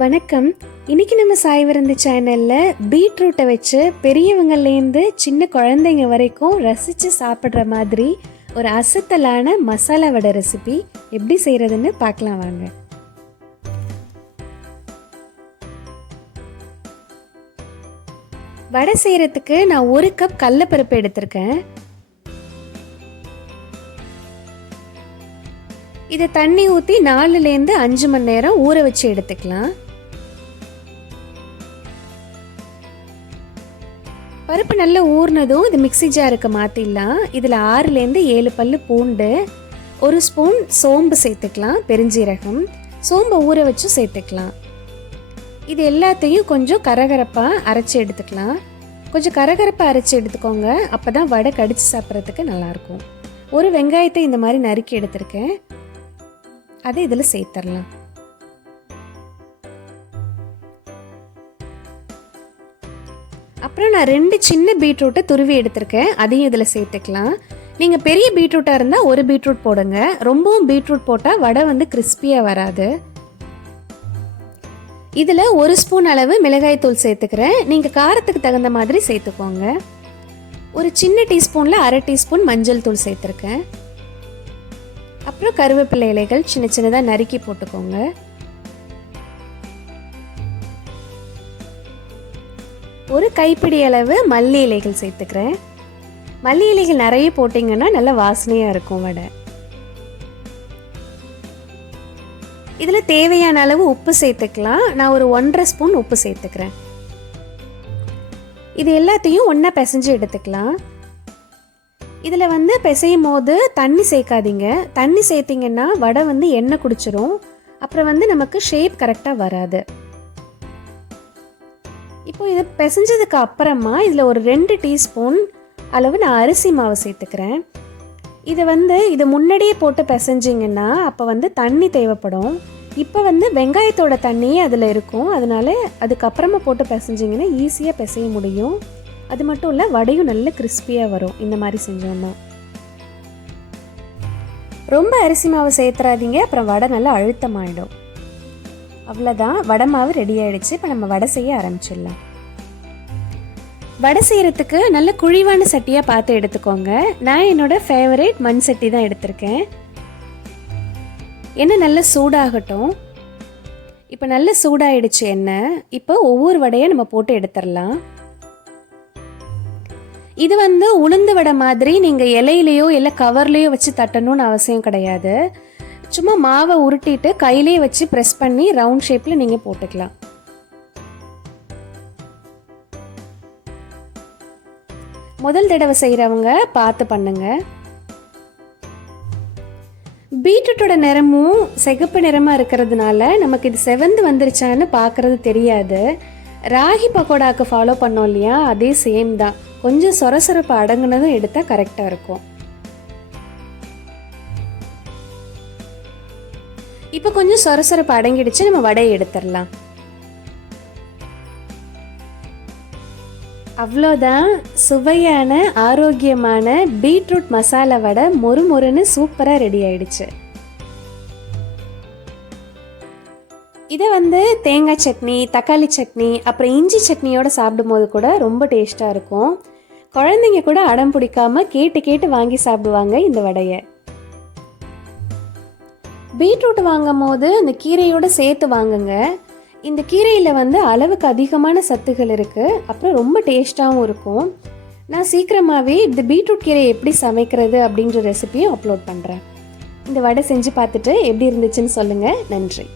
வணக்கம். இன்னைக்கு நம்ம சாய் விருந்து சேனல்ல பீட்ரூட்டை வச்சு பெரியவங்கலேருந்து சின்ன குழந்தைங்க வரைக்கும் ரசித்து சாப்பிட்ற மாதிரி ஒரு அசத்தலான மசாலா வடை ரெசிபி எப்படி செய்கிறதுன்னு பார்க்கலாம் வாங்க. வடை செய்கிறதுக்கு நான் 1 கப் கடலைப்பருப்பு எடுத்திருக்கேன். இதை தண்ணி ஊற்றி 4லேருந்து 5 மணி நேரம் ஊற வச்சு எடுத்துக்கலாம். பருப்பு நல்லா ஊறினதும் இது மிக்ஸி ஜாருக்கு மாற்றிடலாம். இதில் 6லேருந்து 7 பல்லு பூண்டு, 1 ஸ்பூன் சோம்பு சேர்த்துக்கலாம், பெருஞ்சீரகம், சோம்பை ஊற வச்சு சேர்த்துக்கலாம். இது எல்லாத்தையும் கொஞ்சம் கரகரப்பாக அரைச்சி எடுத்துக்கலாம். கொஞ்சம் கரகரப்பாக அரைச்சி எடுத்துக்கோங்க, அப்போ தான் வடை கடிச்சு சாப்பிட்றதுக்கு நல்லாயிருக்கும். 1 வெங்காயத்தை இந்த மாதிரி நறுக்கி எடுத்திருக்கேன், அதை இதில் சேர்த்துடலாம். அப்புறம் நான் 2 சின்ன பீட்ரூட்டை துருவி எடுத்திருக்கேன், அதையும் இதில் சேர்த்துக்கலாம். நீங்கள் பெரிய பீட்ரூட்டாக இருந்தால் 1 பீட்ரூட் போடுங்க. ரொம்பவும் பீட்ரூட் போட்டால் வடை கிறிஸ்பியாக வராது. இதில் 1 ஸ்பூன் அளவு மிளகாய்த்தூள் சேர்த்துக்கிறேன். நீங்கள் காரத்துக்கு தகுந்த மாதிரி சேர்த்துக்கோங்க. ஒரு சின்ன டீஸ்பூனில் 1/2 டீஸ்பூன் மஞ்சள் தூள் சேர்த்துருக்கேன். அப்புறம் கருவேப்பிலை இலைகள் சின்ன சின்னதாக நறுக்கி போட்டுக்கோங்க. ஒரு கைப்பிடி அளவு மல்லி இலைகள் சேர்த்துக்கிறேன். மல்லி இலைகள் நிறைய போட்டிங்கன்னா நல்ல வாசனையாக இருக்கும் வடை. இதில் தேவையான அளவு உப்பு சேர்த்துக்கலாம். நான் ஒரு 1.5 ஸ்பூன் உப்பு சேர்த்துக்கிறேன். இது எல்லாத்தையும் ஒன்றா பிசைஞ்சு எடுத்துக்கலாம். இதில் பிசையும் போது தண்ணி சேர்க்காதீங்க. தண்ணி சேர்த்திங்கன்னா வடை எண்ணெய் குடிச்சிரும். அப்புறம் நமக்கு ஷேப் கரெக்டாக வராது. இப்போ இது பிசைஞ்சதுக்கு அப்புறமா இதில் ஒரு 2 டீஸ்பூன் அளவு நான் அரிசி மாவு சேர்த்துக்கிறேன். இது முன்னாடியே போட்டு பிசைஞ்சிங்கன்னா அப்போ தண்ணி தேவைப்படும். இப்போ வெங்காயத்தோட தண்ணியே அதில் இருக்கும். அதனால அதுக்கப்புறமா போட்டு பிசைஞ்சிங்கன்னா ஈஸியாக பிசைய முடியும். அது மட்டும் இல்லை, வடையும் நல்ல கிறிஸ்பியாக வரும் இந்த மாதிரி செஞ்சோம்னா. ரொம்ப அரிசி மாவு சேர்த்துறாதீங்க, அப்புறம் வடை நல்லா அழுத்தமாயிடும். அவ்வளோதான், வடை மாவு ரெடி ஆகிடுச்சு. இப்போ நம்ம வடை செய்ய ஆரம்பிச்சிடலாம். வடை செய்கிறதுக்கு நல்ல குழிவான சட்டியாக பார்த்து எடுத்துக்கோங்க. நான் என்னோட ஃபேவரேட் மண் சட்டி தான் எடுத்திருக்கேன். எண்ணெய் நல்லா சூடாகட்டும். இப்போ நல்லா சூடாகிடுச்சு எண்ணெய். இப்போ ஒவ்வொரு வடையை நம்ம போட்டு எடுத்துடலாம். இது உளுந்து வடை மாதிரி நீங்கள் இலையிலையோ இல்லை கவர்லேயோ வச்சு தட்டணும்னு அவசியம் கிடையாது. சும்மா மாவை உருட்டிட்டு கையிலே வச்சு ப்ரெஸ் பண்ணி ரவுண்ட் ஷேப்பில் நீங்கள் போட்டுக்கலாம். முதல் தடவை செய்கிறவங்க பார்த்து பண்ணுங்க. பீட்ரூட்டோட நிறமும் சிகப்பு நிறமாக இருக்கிறதுனால நமக்கு இது செவந்து வந்துருச்சான்னு பார்க்குறது தெரியாது. ராகி பக்கோடாக்கு ஃபாலோ பண்ணோம் இல்லையா, அதே சேம் தான். கொஞ்சம் சொரசொரப்பு அடங்குனதும் எடுத்தால் கரெக்டாக இருக்கும். இப்போ கொஞ்சம் சொரசொரப்பு அடங்கிடுச்சு, நம்ம வடையை எடுத்துடலாம். அவ்வளோதான், சுவையான ஆரோக்கியமான பீட்ரூட் மசாலா வடை மொறு மொறுன்னு சூப்பராக ரெடி ஆயிடுச்சு. இதை தேங்காய் சட்னி, தக்காளி சட்னி, அப்புறம் இஞ்சி சட்னியோடு சாப்பிடும்போது கூட ரொம்ப டேஸ்ட்டாக இருக்கும். குழந்தைங்க கூட அடம் பிடிக்காமல் கேட்டு கேட்டு வாங்கி சாப்பிடுவாங்க இந்த வடையை. பீட்ரூட் வாங்கும் போது இந்த கீரையோடு சேர்த்து வாங்குங்க. இந்த கீரையில் அளவுக்கு அதிகமான சத்துகள் இருக்குது. அப்புறம் ரொம்ப டேஸ்ட்டாகவும் இருக்கும். நான் சீக்கிரமாகவே இந்த பீட்ரூட் கீரை எப்படி சமைக்கிறது அப்படின்ற ரெசிபியும் அப்லோட் பண்ணுறேன். இந்த வடை செஞ்சு பார்த்துட்டு எப்படி இருந்துச்சுன்னு சொல்லுங்கள். நன்றி.